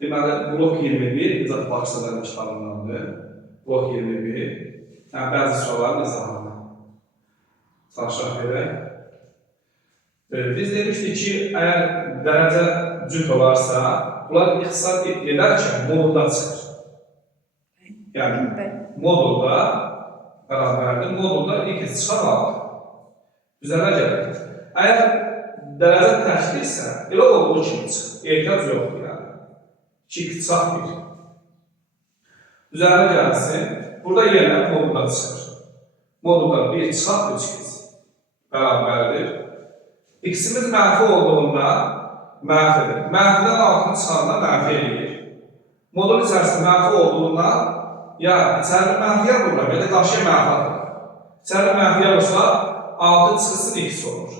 Deməli, blok 21 icad başladan tanımlandı. Blok 21. Yəni, bəzi sualların izahını çalışaq edək. Biz demişdik ki, əgər dərəcə cüt olarsa, bunlar ixtisar edərkən modulda çıxır. Yəni, modulda bərabərdir, modulda ilk çıxar alır. Üzərə gəlir. Əgər dərəcə təşkilsə, elə olduğu kimi çıxır. Ehtiyac yoxdur yəni. 2 ixtisar 1. Üzərə gəlsin, burada yenə modulda çıxır. Modulda 1 çıxar 3 kez bərabərdir. X'imiz mənfi olduğunda mənfidir. Mənfidən altını çıxanda mənfi edir. Modul içərisində mənfi olduğunda ya içəri mənfiyə vurur, ya da qarşıya mənfi atır. İçəri mənfiyə vursa 6 çıxılsın x olur.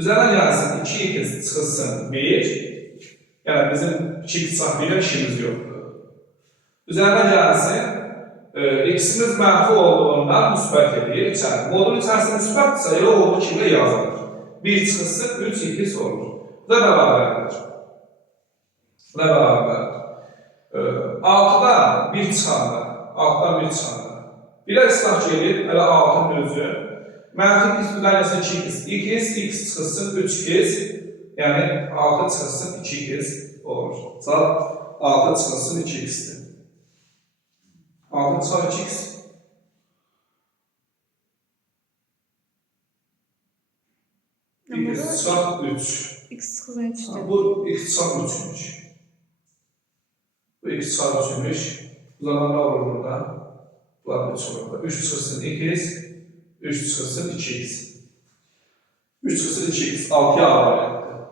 Üzərə gəlsin 2 x çıxılsın 1. Yəni bizim 2 ixtisar 1-ə işimiz yoxdur. Üzərə gəlsin x'imiz mənfi olduğunda müsbət edir içəri. Modul içərisində müsbətdirsə elə olduğu kimi yazılır. 1 çıxılsın 3 2 olur. Bu da bərabərdir. Bu da bərabərdir. 6'dan 1 çıxanda, 6'dan 1 çıxanda. Birə islah gelir, elə 6'nın özü. Mənfi x müqayəsə 2x, 2x, x çıxılsın 3x, yəni 6 çıxılsın 2x olur. Saat 6 çıxılsın 2x'dir. 6 çıxar 2x. X çıxar 3. X çıxılsın 3'dür. Bu x çıxar 3'müş. Bu x çıxar 3'müş. Bu zaman ne olur burada? Bunlar 3 olur burada. 3 çıxılsın 2x, 3 çıxılsın 2x. 3 çıxılsın 2x, 6'ya avariyatdır.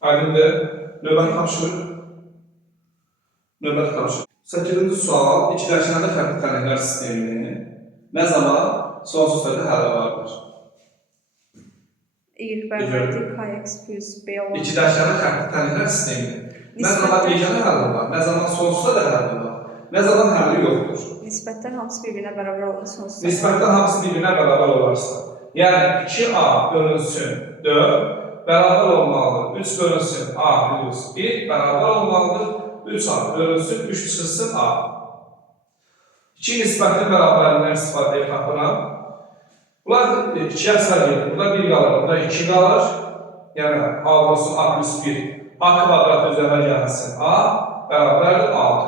Aydındır. Növbəti tapşırıq. Növbəti tapşırıq. 8-ci sual, ikiləşəndə fərqli tənliklər sistemini nə zaman sonsuz sayda həlli vardır? Y bərabərdir kx plus b olur. İkiləşəndə fərqli tənliklər sistemini nə zaman yeganə həlli var, nə zaman sonsuzda da həlli var, nə zaman həlli yoxdur. Nisbətlər hamısı bir-birinə bərabər olur sonsuz. Nisbətlər hamısı bir-birinə bərabər olarsa, yəni 2a bölünsün 4 bərabər olmalıdır. 3 bölünsün a plus 1 bərabər olmalıdır. 3a bölünsün 3 çıxılsın a. 2 nisbətli bərabərliyindən istifadəyə tapıram. Bunlar 2'ye sağ gelir. Burada 1 qalır, burada 2 qalır. Yəni a olsun a plus 1. A kvadratı üzərə gəlsin a bərabərdir 6.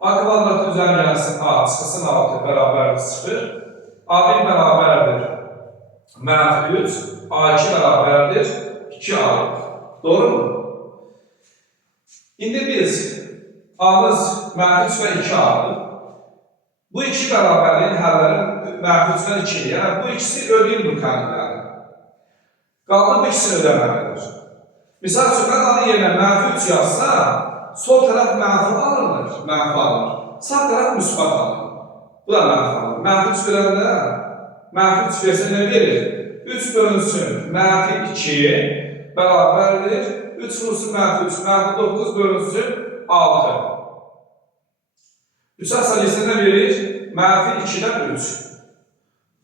A kvadratı üzərə gəlsin a çıxılsın 6 bərabərdir 0. A1 bərabərdir mənfi 3. A2 bərabərdir 2a. Doğru mu? İndi biz a'mız mənfi 3 və 2a'dır. Bu iki bərabərliyin həlləri mənfi 3-dən 2-dir. Yəni bu ikisi ödəyir bu tənlikləri. Qaldı bu ikisini ödəməlidir. Misal üçün, mən adı yerinə mənfi 3 yazsa, sol tərəf mənfi alınır, sağ tərəf müsbət alınır. Bu da mənfi alınır. Mənfi 3 verəndə, mənfi 3 versə nə verir? 3 bölünsün mənfi 2 bərabərdir. 3 vursun mənfi 3, mənfi 9 bölünsün 6. 3'ə sayısı nə verir? Mənfi 2'dən 3.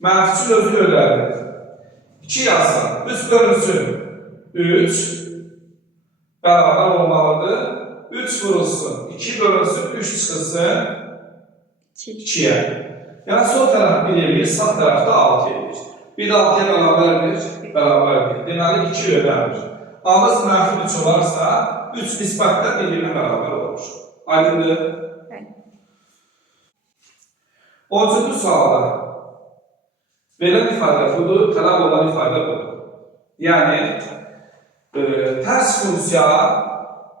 Mənfi 3'ün özünü ödədir. 2 yazsa, 3 bölünsün 3 bərabər olmalıdır. 3 vurulsun, 2 bölünsün, 3 çıxılsın 2'ye. Yəni sol tərəf 1 edir, sağ tərəf də 6 edir. 1 də 6'ya bərabərdir. Deməli 2 ödənir. A'mız mənfi 3 olarsa, 3 nisbətlə bir-birinə bərabər olur. Aydındır. 13-cü sualda verilən ifadə budur, tələb olan ifadə budur. Yəni, tərs funksiya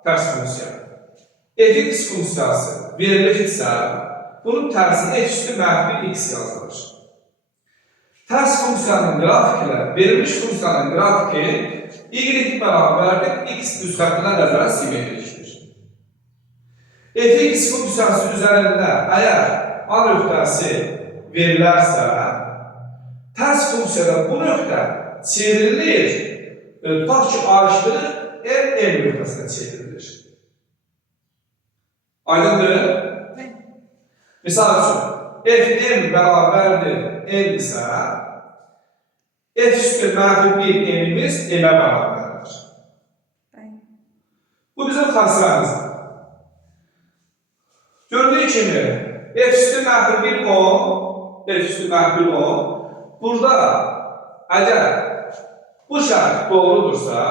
fx funksiyası verilirsə, bunun tərsinə f üstü mənfi x yazılır. Tərs funksiyanın qrafiki ilə verilmiş funksiyanın qrafiki y bərabərdir x düz xəttinə nəzərən simmetrikdir. Fx funksiyası üzərində əgər A nöqtəsi verilərsə, tərs funksiyada bu nöqtə çevrilir, tutaq ki, ayrışdırır, n nöqtəsinə çevrilir. Aydındır? Misal üçün, fn bərabərdir n isə, f üstü mənfi 1 n'imiz n'ə bərabərdir. Bu bizim fasiləmizdir. Gördüyü kimi, f üstü mənfi 1 10, f üstü mənfi 10. Burada, əgər bu şərt doğrudursa,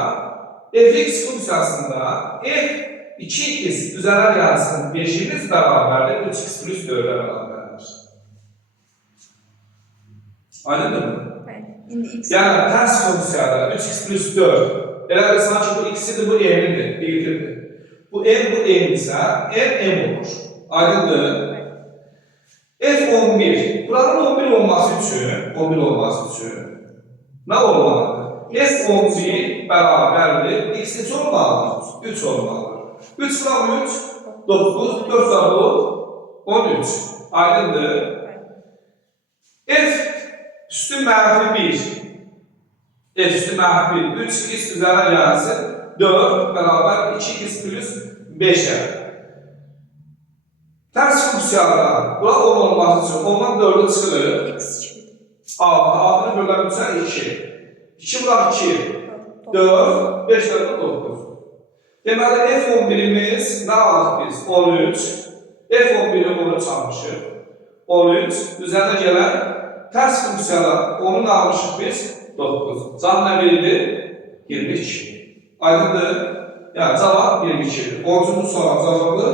fx funksiyasında f 2x üzərə gəlsin 5'imiz bərabərdir, 3x plus 4'ə bərabərdir. Aydındır mı? İndi x. Yəni, tərs funksiyada 3x plus 4, elə bir sanki bu x-idir, bu n-idir, birlikdir. Bu n, bu n-isə, n olur. Aydındır. F11, buranın 11 olması üçün, nə olmalıdır? F11 bərabərdir, x neçə olmalıdır? 3 olmalıdır. 3 sıram 3, 9, 4 sıram 13. Aydındır. F üstü mənfi 1, f üstü mənfi 1, 3x üzərə gəlsin, 4 bərabər 2x plus 5'ə. Tərs funksiyada, bura 10 olması üçün, ondan 4'ü çıxılır. X çıxır. 6, 6'nı bölən 3'ə 2. 2 bura 2, 4, 5 dəfə 9. Deməli, F11'imiz nə alıq biz? 13. F11'i 13 almışıq. 13, üzərində gələn tərs funksiyada onu almışıq biz? 9. Cavab nə verildi? 22. Aydındır? Yəni, cavab 22'dir. 10-cu sualın cavabı?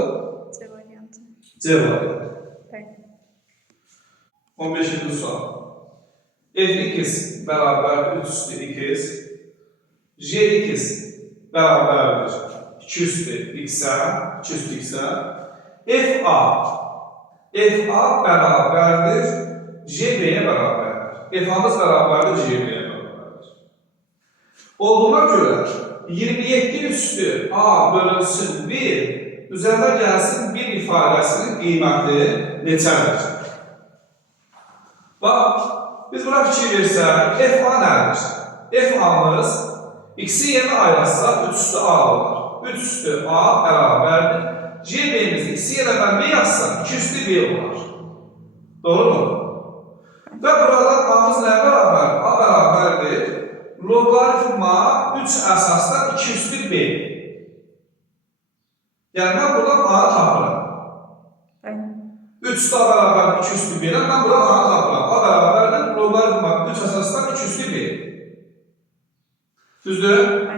C variantı. C variantı. Bəli. 15-ci sual. F2x bərabər 3 üstü 2x, J2x bərabərdir 2 üstü x-ə, 2 üstü x-ə, FA bərabərdir JB-yə bərabərdir. FA-mız bərabərdir JB-yə bərabərdir. Olduğuna görə 27 üstü A bölünsün 1, üzərində gəlsin 1 ifadəsinin qiyməti neçədir? Bax, biz buna fikir versək, FA nədir? FA-mız x-i yerinə ayırsa 3 üstü A olar. 3 üstü A bərabərdir. JB-miz x-i yerə mənbə yazsam 2 üstü B olar. Doğru mu? Və buradan A-mız nəyə bərabər? A bərabərdir. Loqaritma 3 əsasdan 2 üstü B. Yəni, mən buradan A-nı tapıram. 3 üstü A bərabərdir 2 üstü B-dən mən buradan A-nı tapıram. A bərabərdir. Loqaritma 3 əsasdan 2 üstü B. Düzdür?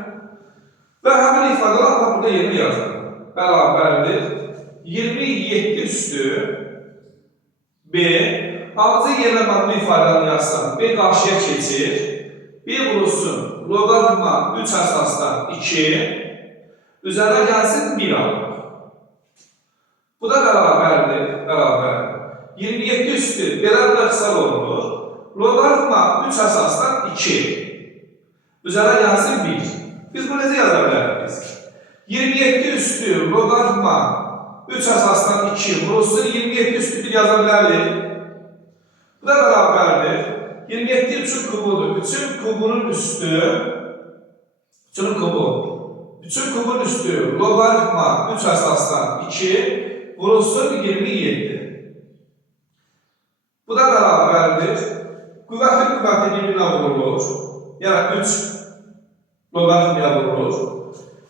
Və həmin ifadələr burada yerinə yazılır. Bərabərdir 27 üstü B. Hamıza yerinə mən bu ifadəni yazsam, B qarşıya keçir. B vurulsun, loqaritma 3 əsasdan 2, üzərə gəlsin 1 alır. Bu da bərabərdir. 27 üstü belə bıraxsal olunur. Loqaritma 3 əsasdan 2, üzərə gəlsin 1. Biz bunu necə yaza bilərik? 27 üstü loqaritma 3 əsasdan 2 vurulsun 27 üstü 1 yaza bilərik. Bu da bərabərdir. 27 üçün kubudur. Üçün kubunun üstü loqaritma 3 əsasdan 2 vurulsun 27. Bu da bərabərdir. Qüvvətli bir-birinə vurulur. Yəni 3 loqaritmaya vurulur.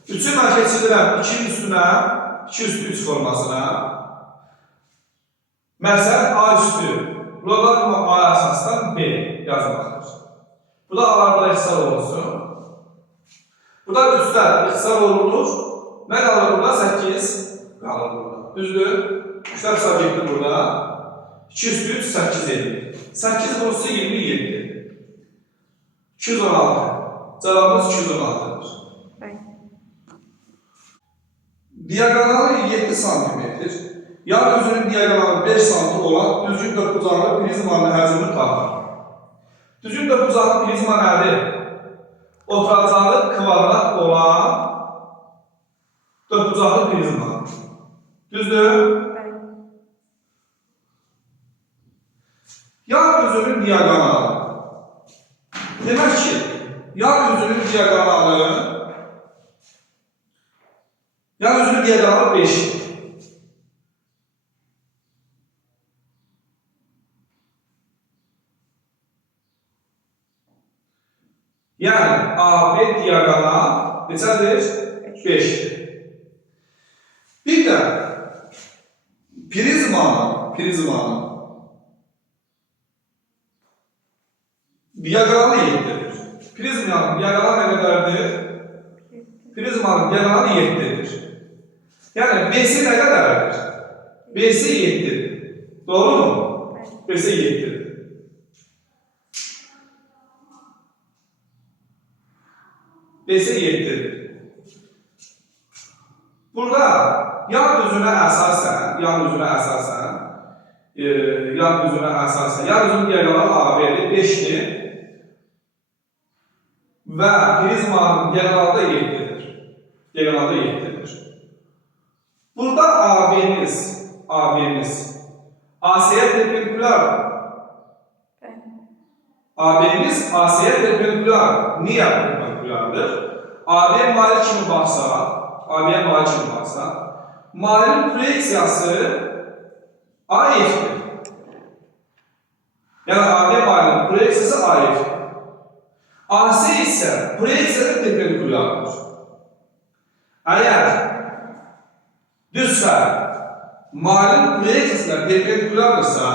3'ü mən keçirirəm 2'nin üstünə, 2 üstü 3 formasına. Məsələn, A üstü loqaritma A əsasdan B yazmaqdır. Bu da A-larda ixtisar olunsun. Bu da 3'lər ixtisar olunur. Nə qalır burada? 8 qalır burada. Düzdür? 3'lər ixtisar getdi burada. 2 üstü 3, 8 edir. 8 vurulsun 27. 216. Cevabımız 216'dır. Diagonalı 7 cm, yan üzünün diagonalı 5 cm olan düzgün dörtbucaqlı prizmanın həcmini tapır. Düzgün dörtbucaqlı prizma nədir? Oturacağı kvadrat olan dörtbucaqlı prizma. Düzdür? Yan üzünün diagonalı. Demək ki, yan üzünün diagonalı yan üzünün diagonalı 5. Yəni AB diagonal neçədir? 5. prizmanın diaqonalı 7'dir. Prizmanın diaqonalı nə qədərdir? Prizmanın diaqonalı 7'dir. Yəni BC nə qədərdir? BC 7'dir. Doğru mu? BC 7'dir. BC 7'dir. Burada yan üzünə əsasən, yan üzünün diaqonalı AB'dir 5'dir və prizmanın diaqonalı da 7'dir. Diaqonalı 7'dir. Burada AB'miz AC'ye perpendikulardır. AB'miz AC'ye perpendikular. Niye perpendikulardır? AB mali kimi baxsa, malinin proyeksiyası AF'dir. Yəni AB malinin proyeksiyası AF'dir. AC isə proyeksiyada perpendikulardır. Əgər düzsə malin proyeksiyasına perpendikulardırsa,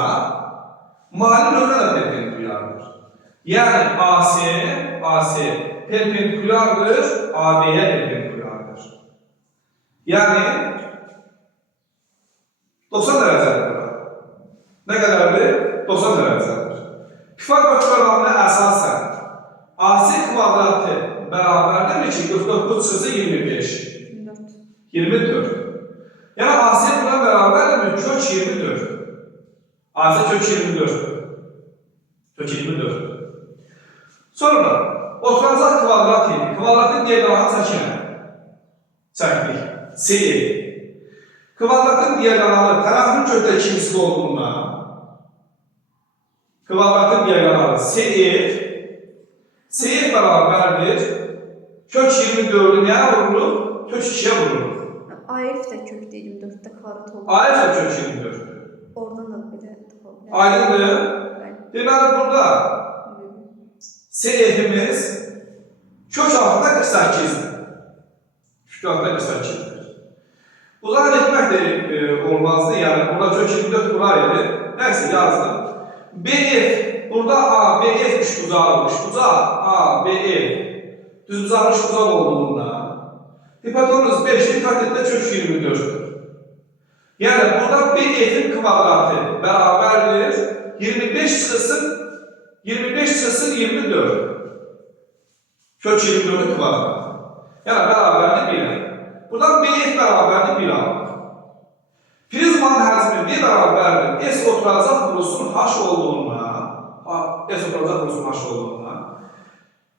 malin önünə də perpendikulardır. Yəni AC perpendikulardır, AB'ye perpendikulardır. Yəni 90 dərəcədir bura. Nə qədərdir? 90 dərəcədir. Pifagor teoremine əsasən AC kvadratı bərabərdir ki 49 çıxısı 25. 24. Yəni AC buna bərabərdir kök 24. AC kök 24. Kök 24. Sonra oturacaq kvadrat idi. Kvadratın diaqonalını çəkdik. CF. Kvadratın diaqonalı tərəfin kökdə 2 misli olduğundan kvadratın diaqonalı CF bərabərdir kök 24'ü nəyə vurulur? Kök 2'ye vurulur. AF da kök 24'te kvadrat oldu. AF da kök 24'dür. Oradan da belə tapabiliriz. Aydındır. Deməli burada CF'imiz kök altında 48'dir. Kök altında 48'dir. Uzaq etmək də olmazdı. Yəni burada kök 24 bular idi. Nəysə yazdım. BF burada ABF üçbucaqlıdır. Üçbucaq ABF düzbucaqlı üçbucaq olduğundan hipotenuz 5 diqqətlə kök 24'dür. Yəni burada BF'in kvadratı bərabərdir 25 çıxılsın 24. Kök 24'ün kvadratı. Yəni bərabərdir 1'ə. Buradan BF bərabərdir 1 alır. Prizmanın həcmi V bərabərdir S oturacaq vurusun H olduğundan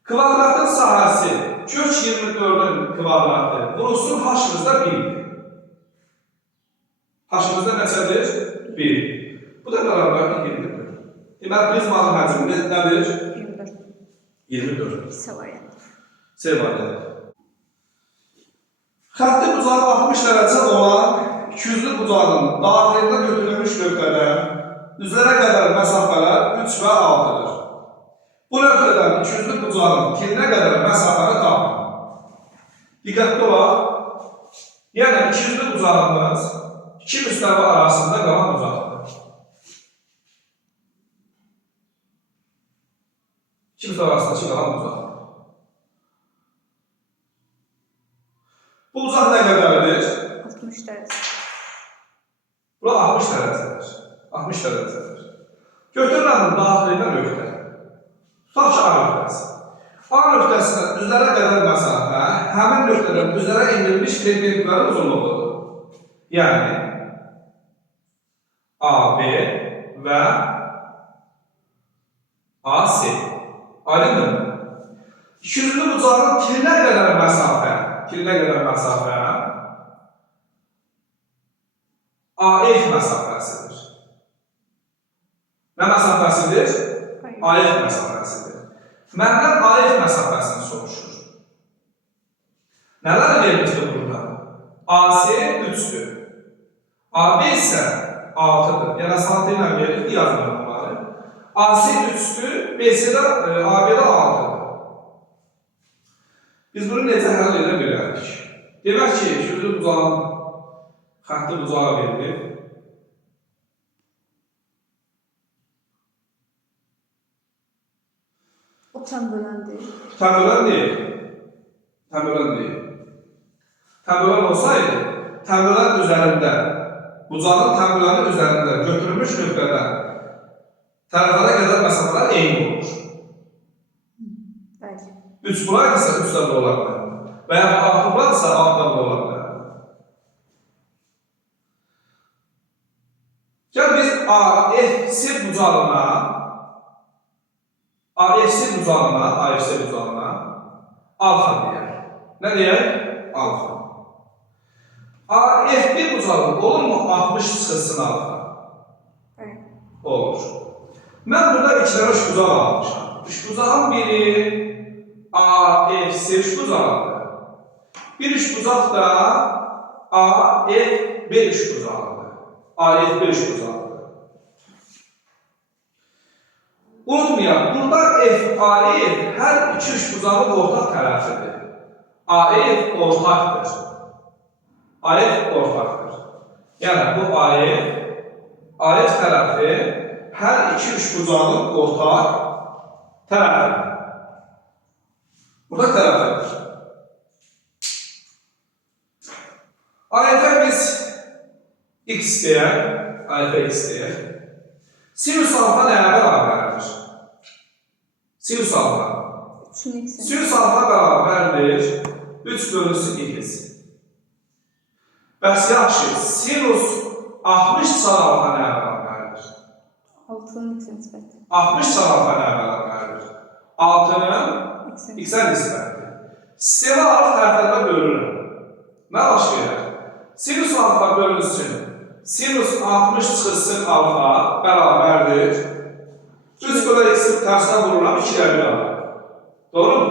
kvadratın sahəsi kök 24'ün kvadratı vurusun H-mızda 1'dir. H-mızda neçədir? 1. Bu da bərabərdir 24. Deməli prizmanın həcmi nədir? 24. C variantı. C variantı. Xətti bucağı 60 dərəcə olan ikiyüzlü bucağın daxilində götürülmüş nöqtədən üzərə qədər məsafələr 3 və 6'dır. Bu nöqtədən ikiyüzlü bucağın tilinə qədər məsafəni tapın. Diqqətli olaq. Yəni ikiyüzlü bucağımız iki müstəvi arasında qalan bucaqdır. İki müstəvi arasında qalan bucaqdır. Bu bucaq nə qədərdir? 60 dərəcə. Bura 60 dərəcədir. 60 dərəcədir. Götürülən daxilində nöqtə. Tutaq ki, A nöqtəsi. A nöqtəsindən üzərə qədər məsafə həmin nöqtədən üzərə endirilmiş perpendikuların uzunluğudur. Yəni AB və AC. Aydındır mı? İkiyüzlü bucağın tilinə qədər məsafə AF məsafəsidir. Nə məsafəsidir? AF məsafəsidir. Məndən AF məsafəsini soruşur. Nələr verilmişdir burada? AC 3'dür. AB isə 6'dır. Yəni santı ilə verilib yazmıyorum bunları. AC 3'dür, BC'də AB'də 6'dır. Biz bunu necə həll edə bilərik? Demək ki, ikiyüzlü bucağın xətti bucağa verilib. tam böləndir. Təmölən deyil. Təmölən deyil. Təmölən olsaydı, təmölən üzərində, bucağın təmölənin üzərində götürülmüş nöqtədən tərəflərə qədər məsafələr eyni olur. Bəli. 3 bulaq isə 3 də ola bilər. Və ya 6 bulaq isə 6 da ola bilər. Gəl biz AFC bucağına alfa deyək. Nə deyək? Alfa. AF1 bucağı olur mu 60 çıxılsın alfa? Bəli. Olur. Mən burada 2 dənə üçbucaq almışam. Üçbucağın biri AFC üçbucağıdır. Bir üçbucaq da AFB üçbucağıdır. AFB üçbucağıdır. Unutmayaq, burada AF hər iki üçbucağın ortaq tərəfidir. AF ortaqdır. AF ortaqdır. Yəni bu AF tərəfi hər iki üçbucağın ortaq tərəfidir. Burada tərəfidir. AF-ə biz x deyək, AF x deyək. Sinüs alfa nəyə bərabərdir? Sinüs alfa. Sinüs alfa bərabərdir 3 bölünsün 2. Bəs yaxşı, sinüs 60 çarpı alfa nəyə bərabərdir? 6-nın x-ə nisbəti. 60 çarpı alfa nəyə bərabərdir? 6-nın x-ə nisbəti. Sistemi alfa tərəflərə bölürəm. Nə baş verir? Sinüs alfa bölünsün. Sinüs 60 çıxılsın alfa bərabərdir. 3 bölü x-i tərsinə vururam, 2 ilə 1 alır. Doğru mu?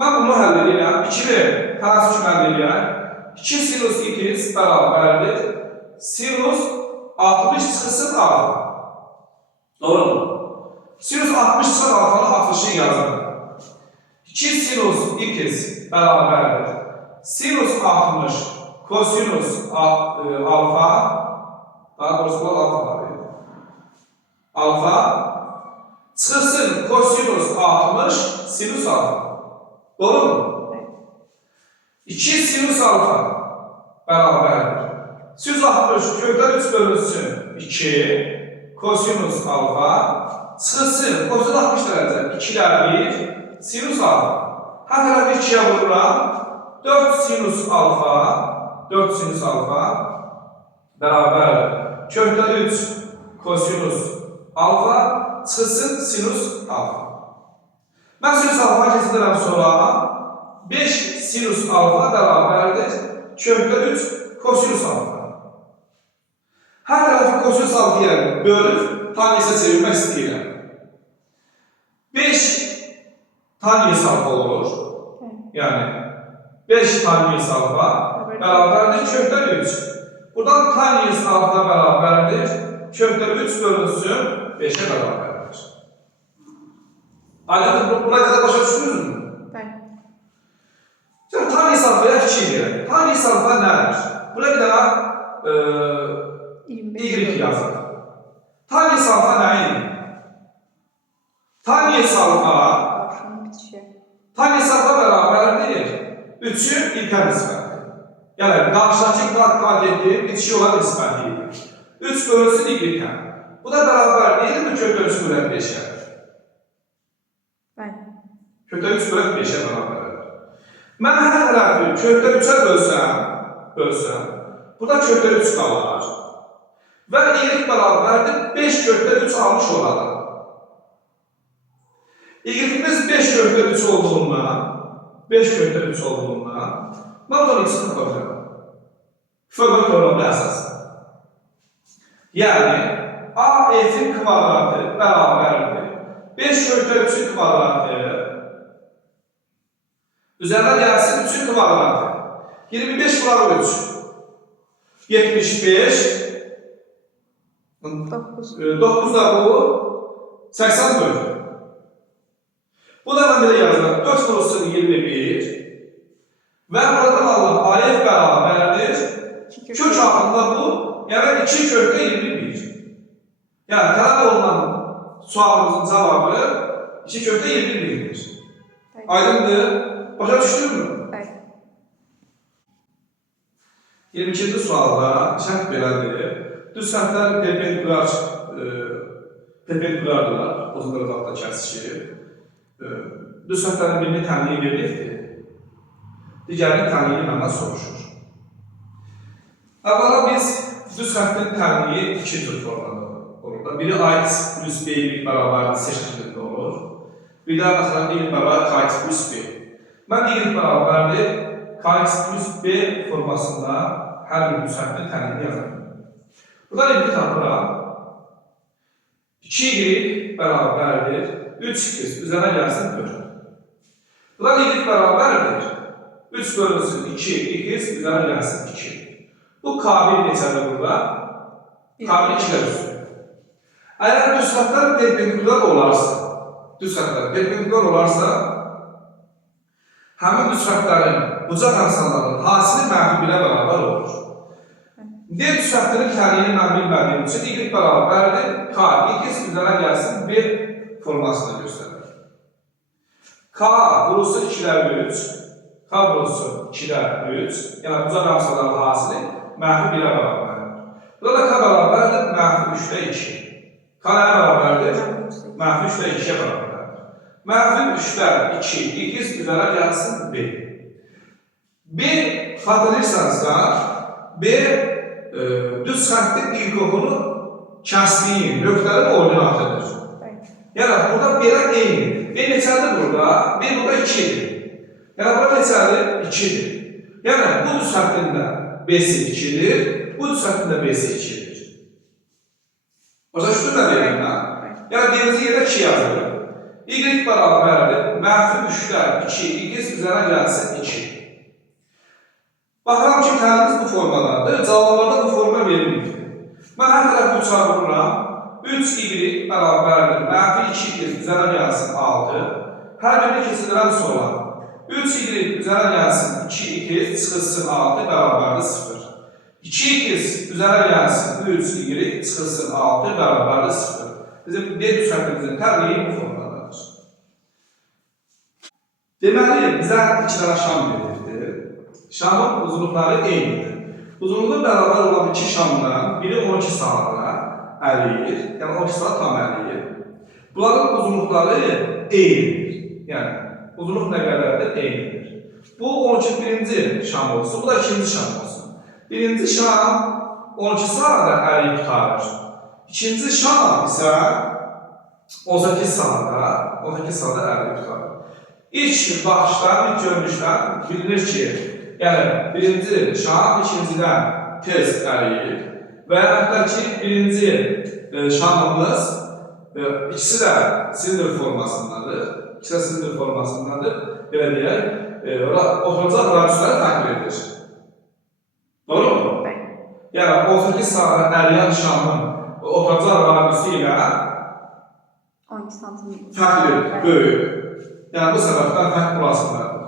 Mən bunu həll edirəm. 2-ni tərsi üçün həll edirəm. 2 sinüs 2 bərabərdir. Sinüs 60 çıxılsın alfa. Doğru mu? Sinüs 60 çıxılsın alfanın 60'ını yazırım. 2 sinüs 2 bərabərdir. Sinüs 60 kosinüs alfa, daha doğrusu bu alfa var. Alfa çıxılsın kosinüs 60 sinüs alfa. Doğru mu? 2 sinüs alfa bərabərdir. Sinüs 60 kökdən 3 bölünsün 2 kosinüs alfa çıxılsın kosinüs 60 dərəcə 2 ilə 1 sinüs alfa. Hər tərəfi 2-yə vururam. 4 sinüs alfa bərabər kökdən 3 kosinüs alfa çıxılsın sinüs alfa. Mən sinüs alfa keçirəm sonra 5 sinüs alfa bərabərdir kökdən 3 kosinüs alfa. Hər tərəfi kosinüs alfaya bölüb tangisə çevirmək istəyirəm. 5 tangisə alfa olur. Yəni 5 tangiz alfa bərabərdir kökdən 3. Buradan tangiz alfa bərabərdir kökdən 3 bölünsün 5'ə bərabərdir. Aydın buna qədər başa düşdünüz mü? Bəli. Şimdi tangiz alfaya fikir verin. Tangiz alfa nədir? Buna bir dənə y yazır. Tangiz alfa nəyin? Tangiz alfa bərabərdir 3'ün ilkə nisbəti. Yəni, qarşıdakı kvadratın bitişi olan nisbəti. 3 bölünsün y-ə. Bu da bərabər deyil mi kökdən 3 bölən 5'ə? Bəli. Kökdən 3 bölən 5'ə bərabərdir. Mən hər tərəfi kökdən 3'ə bölsəm, burada kökdən 3 qalır. Və y bərabərdir 5 kökdən 3 almış olalım. Y-imiz 5 kökdən 3 olduğundan, mən bunu x-ini koyacağım. Fövqün koyulma əsası. Yəni, AF-in kvadratı bərabərdir. 5 kökdən 3'ün kvadratı üzərində gəlsin 3'ün kvadratı. 25 vuraq 3. 75 9 da bu 80 bölü. Bu da mən belə yazıram. 4 vurulsun 21 və buradan alınan AF bərabərdir. Kök altında bu, yəni 2 kökdə 21. Yəni, tələb olunan sualımızın cavabı 2 kökdə 21 bilinir. Bəli. Aydındır? Başa düşdünmü? Bəli. 22-ci sualda şərt belədir. Düz xəttlər perpendikulardırlar. Uzun qıraqda kəsişir. Düz xəttlərin birini təmin edilibdir. Digərini təmin məndən soruşur. Əvvəla biz düz xəttin təmini iki cür formada olur. Biri AX plus B-lik bərabər C şəklində olur. Bir də məsələn, y bərabər KX plus B. Mən y bərabərdir KX plus B formasında hər bir düz xəttin təmini yazarım. Burada limiti tapıram. 2y bərabərdir 3x üzərə gəlsin 4. Burada y bərabərdir 3 bölünsün 2x üzərə gəlsin 2. Bu K1 neçədir burada? K1 2-lər üstü. Əgər düz xəttlər perpendikular olarsa, həmin düz xəttlərin bucaq əmsallarının hasili mənfi 1-ə bərabər olur. D düz xəttinin təniyini mən bilmədiyim üçün y bərabərdir K, x üzərə gəlsin B formasını göstərir. K vurulsun 2-lər 3, K vurulsun 2-lər 3, yəni bucaq əmsalların hasili mənfi 1-ə bərabərdir. Burada da K bərabərdir mənfi 3-də 2. K nəyə bərabərdir? Mənfi 3-də 2-yə bərabərdir. Mənfi 3-də 2, x üzərə gəlsin B. B, xatırlayırsanızda, B düz xəttin ilkoqunu kəsdiyin, nöqtənin ordinatıdır. Yəni, burada B-lə eynidir. B neçədir burada? B burada 2-dir. Yəni, burada neçədir? 2-dir. Yəni, bu düz xəttində B-si 2-dir, bu düz xəttində B-si 2-dir. Başa düşdün nə deyirəm mən? Yəni, birinci yerdə 2 yazılır. Y bərabərdir, mənfi 3-də 2, x üzərə gəlsin 2. Baxıram ki, təlimiz bu formadadır, cavablarda bu forma verilməkdir. Mən hər tərəfi 3-ə vururam, 3y bərabərdir, mənfi 2x üzərə gəlsin 6. Hər birini keçirirəm sonra. 3y üzərə gəlsin 2x çıxılsın 6 bərabərdir 0. 2x üzərə gəlsin 3y çıxılsın 6 bərabərdir 0. Bizim D düz xəttimizin təbliği bu formadadır. Deməli, bizə iki dənə şam verildi. Şamın uzunluqları eynidir. Uzunluğu bərabər olan iki şamdan biri 12 saata əliyir, yəni 12 saat tam əliyir. Bunların uzunluqları eynidir. Yəni, uzunluq nə qədərdir? Eynidir. Bu 12 birinci şam olsun, bu da ikinci şam olsun. Birinci şam 12 saata əliyib tutarır. İkinci şam isə 18 saata əliyib tutarır. İlk baxışdan, ilk görünüşdən bilinir ki, yəni birinci şam ikincidən tez əliyir və hətta ki, birinci şamımız ikisi də silindir formasındadır. Belə deyək, oturacaq radiusları təqdir edilir. Doğru mu? Yəni, 18 saata əliyən şamın oturacaq radiusu ilə 12 santim. fərqli, böyük. Yəni, bu səbəbdən fərq burasındadır.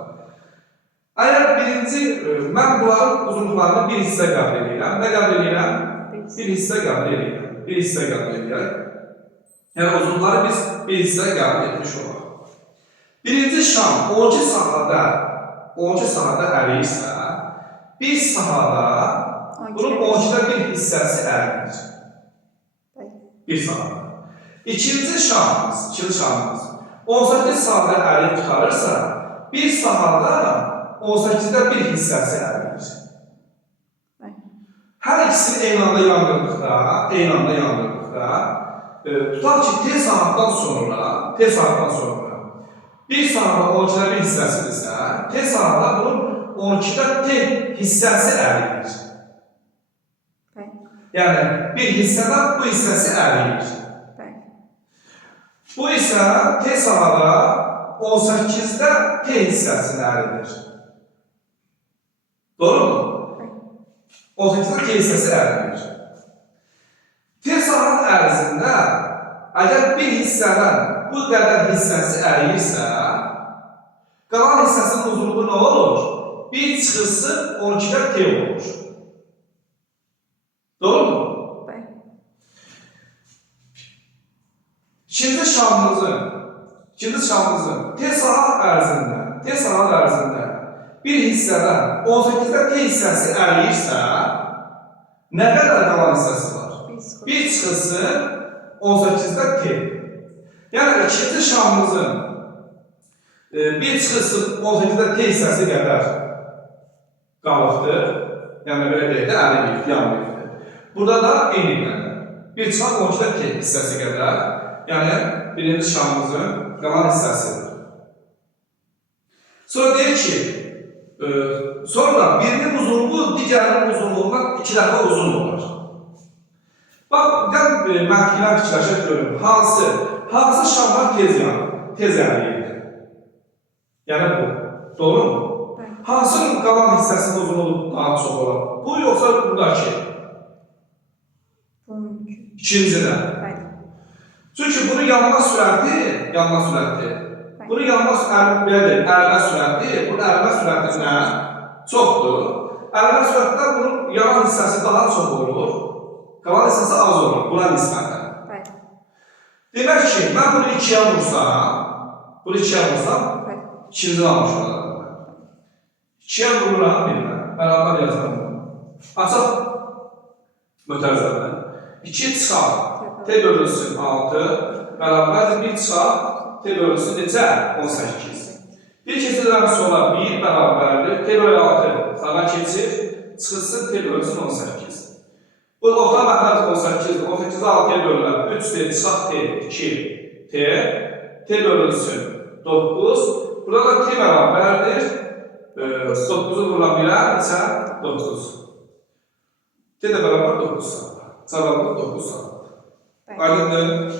Əgər birinci, mən bunların uzunluqlarını bir hissə qəbul edirəm. Nə qəbul edirəm? Bir hissə qəbul edirəm. Yəni, uzunluqları biz bir hissə qəbul etmiş olaq. Birinci şam 12 sahada əliyirsə, bir sahada bunun 12'də bir hissəsi əlinir. Bir sahada. İkinci şamımız 18 sahada əliyib tutarırsa, bir sahada 18'də bir hissəsi əlinir. Hər ikisini eyni anda yandırdıqda, tutaq ki, T saatdan sonra, bir sahada 12'də bir hissəsidirsə, T sahada bunun 12'də T hissəsi əlinir. Yəni, bir hissədən bu hissəsi əliyir. Bu isə T sahada 18'də T hissəsini əlinir. Doğru mu? 18'də T hissəsi əlinir. T sahanın ərzində əgər bir hissədən bu qədər hissəsi əliyirsə, qalan hissəsinin uzunluğu nə olur? 1 çıxısı 12'də T olur. Doğru mu? İkinci İkinci sualımızın tez saat ərzində bir hissədən 18-də T hissəsi əliyirsə, nə qədər qalan hissəsi var? Bir çıxılsın 18-də T. Yəni ikinci şamımızın bir çıxılsın 18-də T hissəsi qədər qalıqdır. Yəni belə deyək də əliyir, yanmayıbdır. Burada da eyni qədər. Bir çıxan 12-də T hissəsi qədər, yəni birinci şamımızın qalan hissəsidir. Sonra deyir ki, sonra birinin uzunluğu digərinin uzunluğundan 2 dəfə uzun olur. Bax, gəl məntiqlə fikirləşək görün. Hansı şamlar tez əliyirdir? Yəni bu. Doğru mu? Hansının qalan hissəsinin uzunluğu daha çox olar? Bu yoxsa buradakı? İkincidə. Çünki bunun yanma sürəti, bunun yanma sürəti, bunun ərimə sürəti nə? Çoxdur. Ərimə sürətdə bunun yanan hissəsi daha çox olur, qalan hissəsi az olur, buna nisbətən. Demək ki, mən bunu 2-yə vursam, ikinci almış olarım. 2-yə vururam, bilməm, bərabər yazarım. Açaq mötərizədən. 2 çıxar, T bölünsün 6, bərabər 1 çıxar, T bölünsün necə? 18. Bir keçirdən sonra 1 bərabərdir, T bölü 6 sağa keçir, çıxılsın T bölünsün 18. Bu orta məqamat 18, 18-də 6-ya bölünər, 3 T çıxaq T, 2 T, T bölünsün 9, burada da T bərabərdir, 9-u vurulan 1-ə, neçə? 9. T də bərabər 9 saat. Cavabı 9 saat. Aydındır.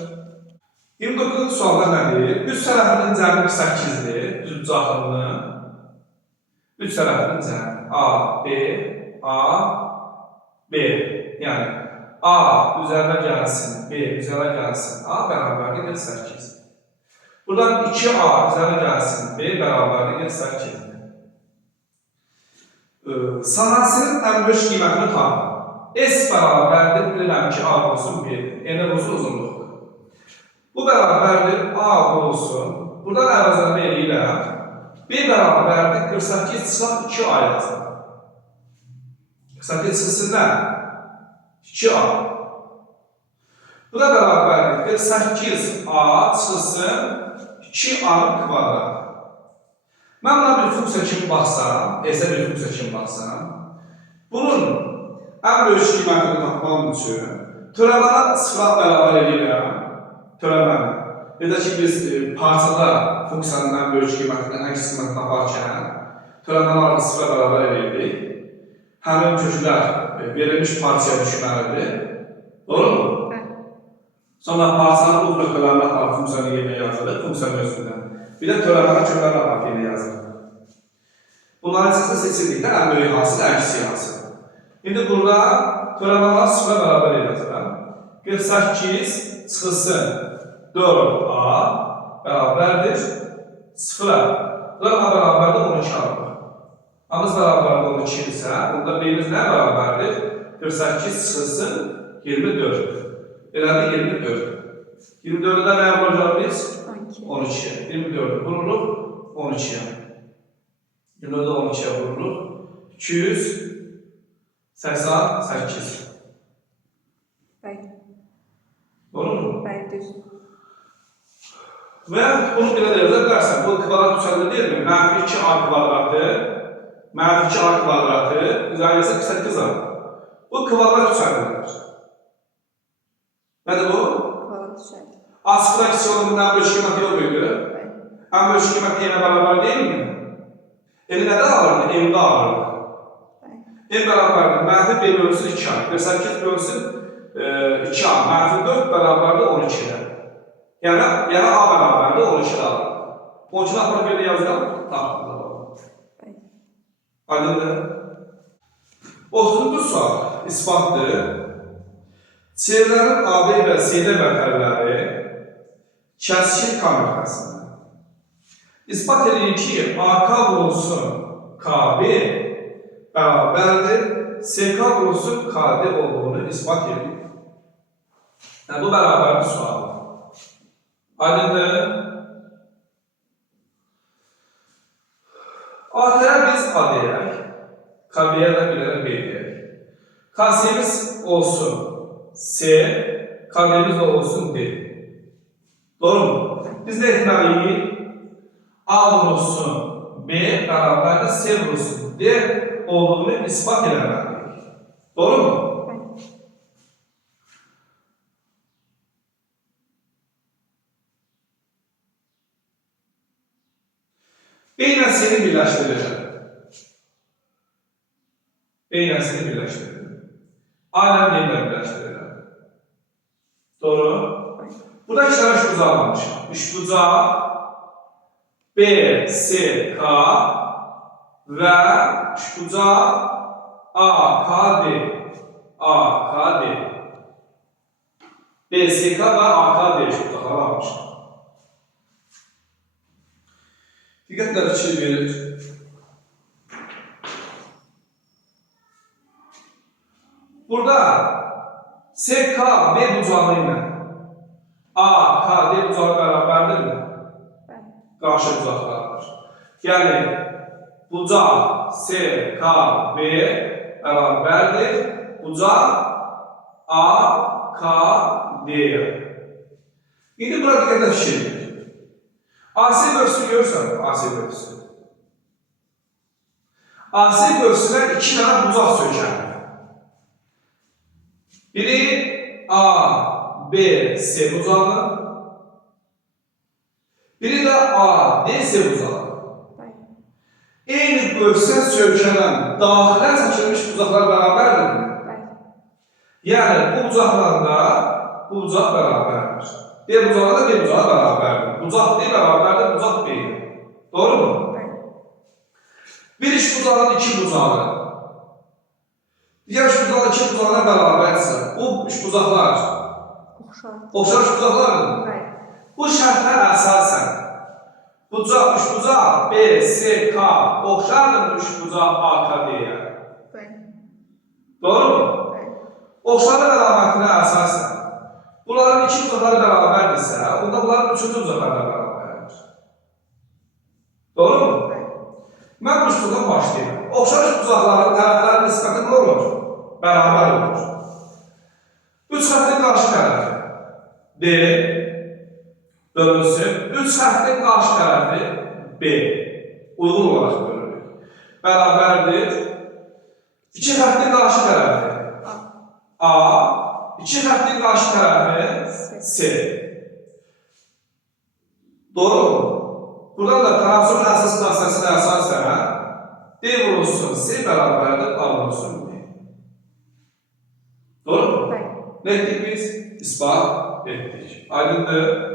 29-cu sualda nədir? Üst tərəfinin cəmi 8-dir, düz bucaqlığının. Üst tərəfinin cəmi A, B. Yəni, A üzərinə gəlsin, B üzərinə gəlsin, A bərabərdir 48. Buradan 2A üzərinə gəlsin, B bərabərdir 48. Sahəsinin ən böyük qiymətini tapın. S bərabərdir, bilirəm ki, A olsun 1, N olsun uzunluqdur. Bu bərabərdir, A olsun, buradan əvəzləmə eləyirəm. B bərabərdir, 48 çıxaq 2A yazım. 48 çıxısın nə? 2A. Bu da bərabərdir, 48A çıxısın 2A-nın kvadratı. Mən buna bir funksiya kimi baxsam, S-ə bir funksiya kimi baxsam, bunun ən böyük qiymətini tapmam üçün törəməni sıfıra bərabər edirəm. Törəməni. Ya da ki, biz parçada funksiyanın ən böyük qiymətini, ən kiçik qiymətini taparkən törəməni sıfıra bərabər edirdik. Həmin köklər verilmiş parçaya düşməlidir. Doğru mu? Sonra parçanın bu nöqtələrini aparıb funksiyanı yerinə yazılır, funksiyanın özündən. Bir də törəməni köklərlə aparıb yerinə yazılır. Bunların içində seçildikdə ən böyük hansıdır, ən kiçik hansıdır. İndi burada törəmələr sıfıra bərabər edəcəm. 48 çıxılsın 4A bərabərdir sıfıra. Törəmə bərabərdir 12 alır. Amız bərabərdir 12 isə, bunda B-miz nə bərabərdir? 48 çıxılsın 24. Elədir 24. 24-də nəyə vuracaq biz? 12-yə. 24-ü vururuq 12-yə. 24-də 12-yə vururuq. 288. Bəli. Doğru mu? Bəli, düz. Və bunu belə də yaza bilərsən. Bu kvadrat düşəndə deyilmi? Mənfi 2A kvadratı, mənfi 2A kvadratı, üzərində 48A. Bu kvadrat düşəndir. Nədir bu? Kvadrat düşəndir. A0-dan kiçik olan ən böyük qiyməti yox idi. Ən böyük qiyməti yenə bərabər deyilmi? Eli nədə alırdı? M'də alırdı. M bərabərdir, mənfi B bölünsün 2A. 48 bölünsün 2A. Mənfi 4 bərabərdir 12-də. Yəni A bərabərdir 12-də alır. 12-də aparıb yerdə yazıram, tapdıq. Aydındır. 30-cu sual isbatdır. Çevrənin AB və CD vətərləri kəskin kamerasında. İsbat edin ki, AK vurulsun KB bərabərdir, SK vurulsun KD olduğunu ispat edin. Yəni, bu bərabərdir sual. Aydındır. A-yə biz A deyək. KB-yə də bir dənə B deyək. KC-miz olsun C, KD-miz də olsun D. Doğru mu? Biz nə etməliyik? A vurulsun B bərabərdə C vurulsun D olduğunu ispat eləməliyik. Doğru mu? Bəli. B ilə C-ni birləşdirirəm. B ilə C-ni birləşdirirəm. A ilə B ilə birləşdirirəm. Doğru? Burada iki tane üçbucağı varmış. Üçbucağı B, C, K ve üçbucağı A, K, D. A, K, D. B, C, K ve A, K, D üçbucaqlar varmış. Diqqətlə fikir verir. Burada C, K, B bucağı ilə A, K, D bucağı bərabərdirmi? Bəli. Qarşı bucaqlardır. Yəni, bucaq C, K, B bərabərdir. Bucaq A, K, D-yə. İndi burada diqqətlə fikir verir. AC bölgüsünü görürsən, AC bölgüsü. AC bölgüsündən iki tane bucaq sökənir. Biri A, B, C bucağı. Biri də A, D, C bucağı. Bəli. Eyni bölgüsünə sökənən, daxilə çəkilmiş bucaqlar bərabərdirmi? Bəli. Yəni, bu bucaqlarla bu bucaq bərabərdir. D bucağı da D bucağı bərabərdir. Bucaq D bərabərdir, bucaq B. Doğru mu? Bəli. Bir iş bucağın iki bucağı. Digər üç bucağın iki bucağına bərabərsə, bu üç bucaqlar Oxşar. oxşar üç bucaqlardır. Bəli. Bu şərtə əsasən bucaq, üç bucaq B, C, K oxşardır üç bucaq A, K, D-yə. Bəli. Doğru mu? Bəli. Oxşarlıq əlamətinə əsasən bunların iki bucaqları bərabərdirsə, onda bunların üçüncü bucaqları da bərabərdir. Doğru mu? Bəli. Mən bu üsuldan başlayayım. Oxşar üç bucaqların tərəfləri nisbəti nə olur? Bərabər olur. Üç xəttin qarşı tərəfi D bölünsün. Üç xəttin qarşı tərəfi B uyğun olaraq bölünür. Bərabərdir. İki xəttin qarşı tərəfi A, iki xəttin qarşı tərəfi C. Doğru mu? Buradan da transform əsas qatsiyasına əsasən D vurulsun C bərabərdir A vurulsun B. Doğru mu? Bəli. Ne ettik biz? İspat ettik. Aydındır.